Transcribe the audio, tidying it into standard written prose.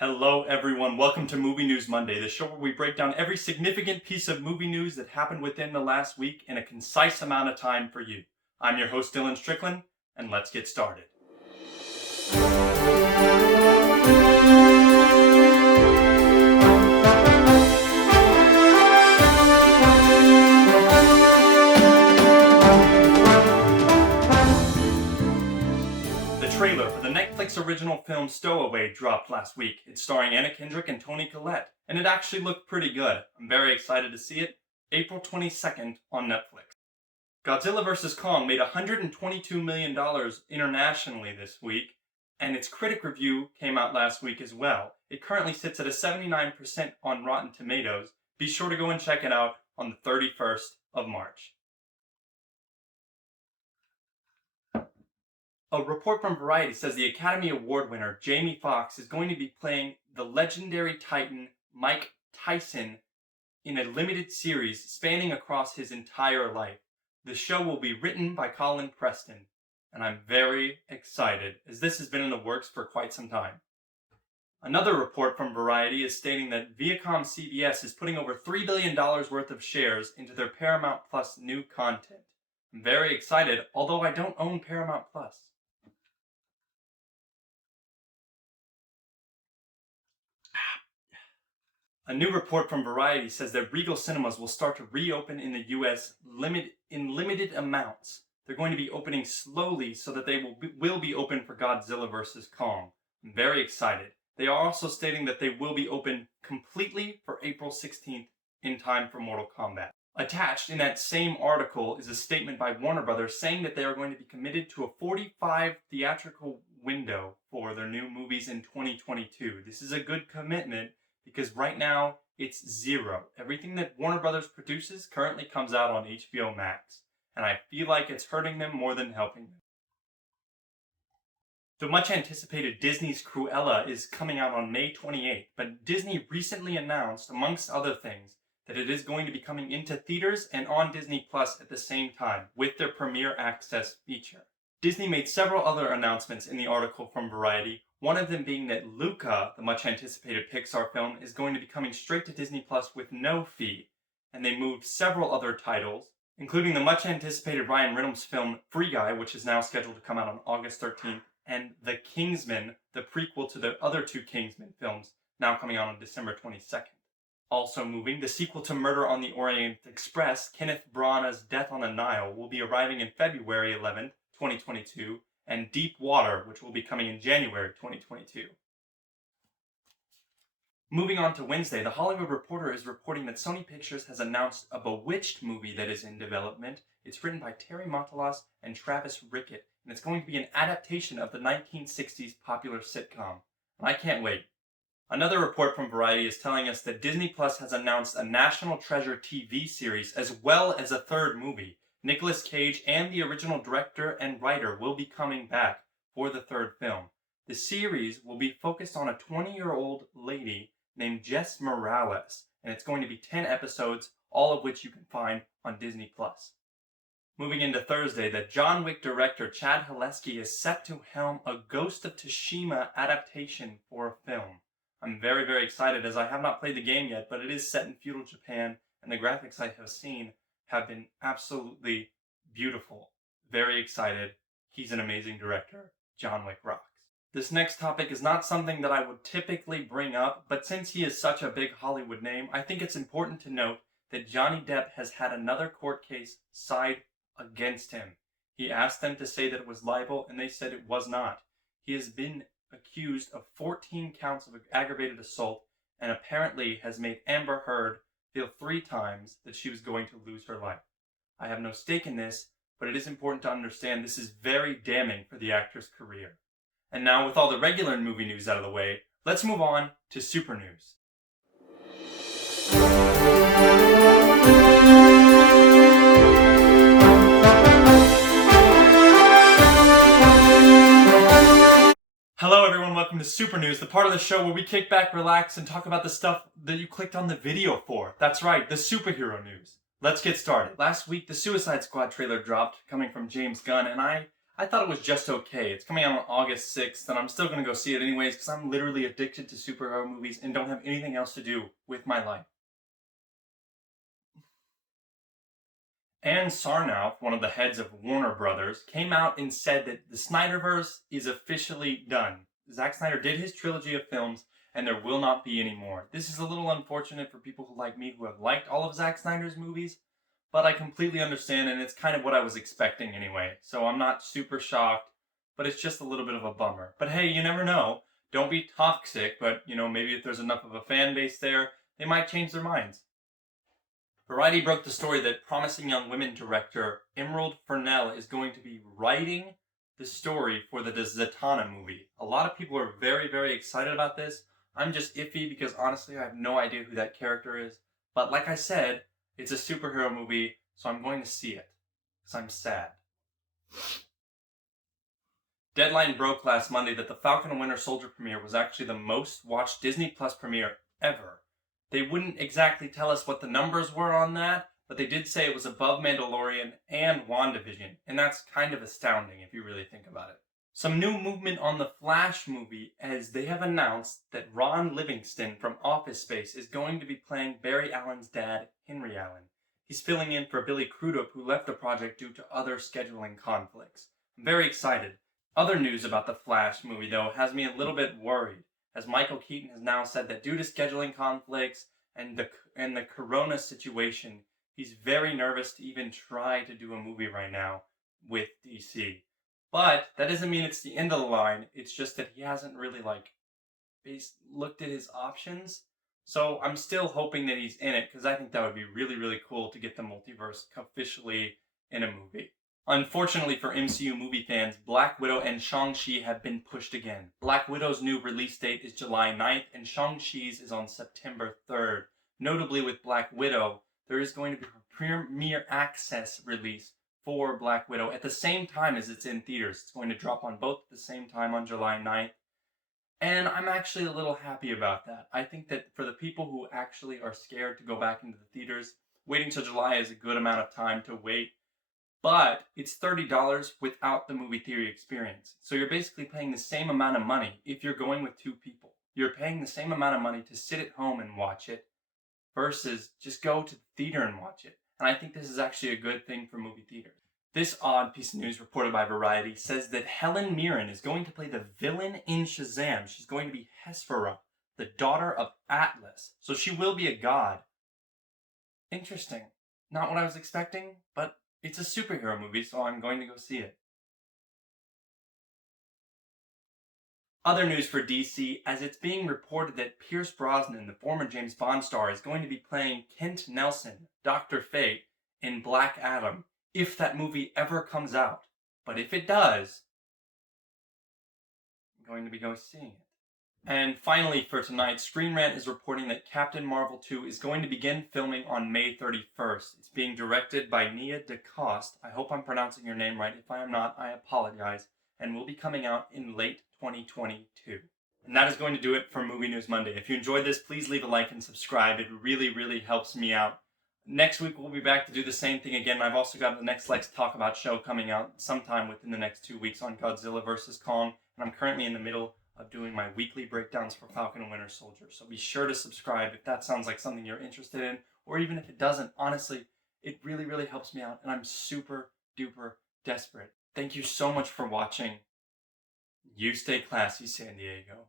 Hello everyone, welcome to Movie News Monday, the show where we break down every significant piece of movie news that happened within the last week in a concise amount of time for you. I'm your host Dylan Strickland, and let's get started. The trailer for the Netflix original film Stowaway dropped last week. It's starring Anna Kendrick and Toni Collette, and it actually looked pretty good. I'm very excited to see it. April 22nd on Netflix. Godzilla vs. Kong made $122 million internationally this week, and its critic review came out last week as well. It currently sits at a 79% on Rotten Tomatoes. Be sure to go and check it out on the 31st of March. A report from Variety says the Academy Award winner Jamie Foxx is going to be playing the legendary Titan Mike Tyson in a limited series spanning across his entire life. The show will be written by Colin Preston, and I'm very excited as this has been in the works for quite some time. Another report from Variety is stating that Viacom CBS is putting over $3 billion worth of shares into their Paramount Plus new content. I'm very excited, although I don't own Paramount Plus. A new report from Variety says that Regal Cinemas will start to reopen in the U.S. in limited amounts. They're going to be opening slowly so that they will be open for Godzilla vs. Kong. I'm very excited. They are also stating that they will be open completely for April 16th in time for Mortal Kombat. Attached in that same article is a statement by Warner Brothers saying that they are going to be committed to a 45 theatrical window for their new movies in 2022. This is a good commitment, because right now, it's zero. Everything that Warner Brothers produces currently comes out on HBO Max, and I feel like it's hurting them more than helping them. The much-anticipated Disney's Cruella is coming out on May 28th, but Disney recently announced, amongst other things, that it is going to be coming into theaters and on Disney Plus at the same time, with their Premier Access feature. Disney made several other announcements in the article from Variety, one of them being that Luca, the much-anticipated Pixar film, is going to be coming straight to Disney Plus with no fee, and they moved several other titles, including the much-anticipated Ryan Reynolds film Free Guy, which is now scheduled to come out on August 13th, and The Kingsman, the prequel to the other two Kingsman films, now coming out on December 22nd. Also moving, the sequel to Murder on the Orient Express, Kenneth Branagh's Death on the Nile, will be arriving in February 11th, 2022, and Deep Water, which will be coming in January 2022. Moving on to Wednesday, The Hollywood Reporter is reporting that Sony Pictures has announced a Bewitched movie that is in development. It's written by Terry Matalas and Travis Rickett, and it's going to be an adaptation of the 1960s popular sitcom. And I can't wait. Another report from Variety is telling us that Disney Plus has announced a National Treasure TV series as well as a third movie. Nicolas Cage and the original director and writer will be coming back for the third film. The series will be focused on a 20-year-old lady named Jess Morales, and it's going to be 10 episodes, all of which you can find on Disney+. Moving into Thursday, the John Wick director Chad Haleski is set to helm a Ghost of Tsushima adaptation for a film. I'm very, very excited as I have not played the game yet, but it is set in feudal Japan, and the graphics I have seen have been absolutely beautiful. Very excited. He's an amazing director. John Wick rocks. This next topic is not something that I would typically bring up, but since he is such a big Hollywood name, I think it's important to note that Johnny Depp has had another court case side against him. He asked them to say that it was libel, and they said it was not. He has been accused of 14 counts of aggravated assault, and apparently has made Amber Heard feel 3 times that she was going to lose her life. I have no stake in this, but it is important to understand this is very damning for the actor's career. And now, with all the regular movie news out of the way, let's move on to Super News. Hello everyone, welcome to Super News, the part of the show where we kick back, relax, and talk about the stuff that you clicked on the video for. That's right, the superhero news. Let's get started. Last week, the Suicide Squad trailer dropped, coming from James Gunn, and I I thought it was just okay. It's coming out on August 6th, and I'm still going to go see it anyways because I'm literally addicted to superhero movies and don't have anything else to do with my life. Ann Sarnoff, one of the heads of Warner Brothers, came out and said that the Snyderverse is officially done. Zack Snyder did his trilogy of films, and there will not be any more. This is a little unfortunate for people who like me who have liked all of Zack Snyder's movies, but I completely understand, and it's kind of what I was expecting anyway. So I'm not super shocked, but it's just a little bit of a bummer. But hey, you never know. Don't be toxic, but maybe if there's enough of a fan base there, they might change their minds. Variety broke the story that promising young women director Emerald Fennell is going to be writing the story for the Zatanna movie. A lot of people are very, very excited about this. I'm just iffy because honestly, I have no idea who that character is. But like I said, it's a superhero movie, so I'm going to see it because I'm sad. Deadline broke last Monday that the Falcon and Winter Soldier premiere was actually the most watched Disney Plus premiere ever. They wouldn't exactly tell us what the numbers were on that, but they did say it was above Mandalorian and WandaVision, and that's kind of astounding if you really think about it. Some new movement on the Flash movie, as they have announced that Ron Livingston from Office Space is going to be playing Barry Allen's dad, Henry Allen. He's filling in for Billy Crudup, who left the project due to other scheduling conflicts. I'm very excited. Other news about the Flash movie, though, has me a little bit worried, as Michael Keaton has now said that due to scheduling conflicts and the corona situation, he's very nervous to even try to do a movie right now with DC. But that doesn't mean it's the end of the line. It's just that he hasn't really looked at his options. So I'm still hoping that he's in it because I think that would be really, really cool to get the multiverse officially in a movie. Unfortunately for MCU movie fans, Black Widow and Shang-Chi have been pushed again. Black Widow's new release date is July 9th, and Shang-Chi's is on September 3rd. Notably with Black Widow, there is going to be a premiere access release for Black Widow at the same time as it's in theaters. It's going to drop on both at the same time on July 9th. And I'm actually a little happy about that. I think that for the people who actually are scared to go back into the theaters, waiting till July is a good amount of time to wait. But it's $30 without the movie theater experience. So you're basically paying the same amount of money if you're going with two people. You're paying the same amount of money to sit at home and watch it versus just go to the theater and watch it. And I think this is actually a good thing for movie theaters. This odd piece of news reported by Variety says that Helen Mirren is going to play the villain in Shazam. She's going to be Hespera, the daughter of Atlas. So she will be a god. Interesting. Not what I was expecting, but it's a superhero movie, so I'm going to go see it. Other news for DC, as it's being reported that Pierce Brosnan, the former James Bond star, is going to be playing Kent Nelson, Dr. Fate, in Black Adam, if that movie ever comes out. But if it does, I'm going to be going seeing it. And finally for tonight, Screen Rant is reporting that Captain Marvel 2 is going to begin filming on May 31st. It's being directed by Nia DaCoste. I hope I'm pronouncing your name right. If I am not, I apologize. And will be coming out in late 2022. And that is going to do it for Movie News Monday. If you enjoyed this, please leave a like and subscribe. It really, really helps me out. Next week, we'll be back to do the same thing again. I've also got the next Let's Talk About show coming out sometime within the next 2 weeks on Godzilla vs. Kong. And I'm currently in the middle of doing my weekly breakdowns for Falcon and Winter Soldier. So be sure to subscribe if that sounds like something you're interested in, or even if it doesn't. Honestly, it really, really helps me out, and I'm super duper desperate. Thank you so much for watching. You stay classy, San Diego.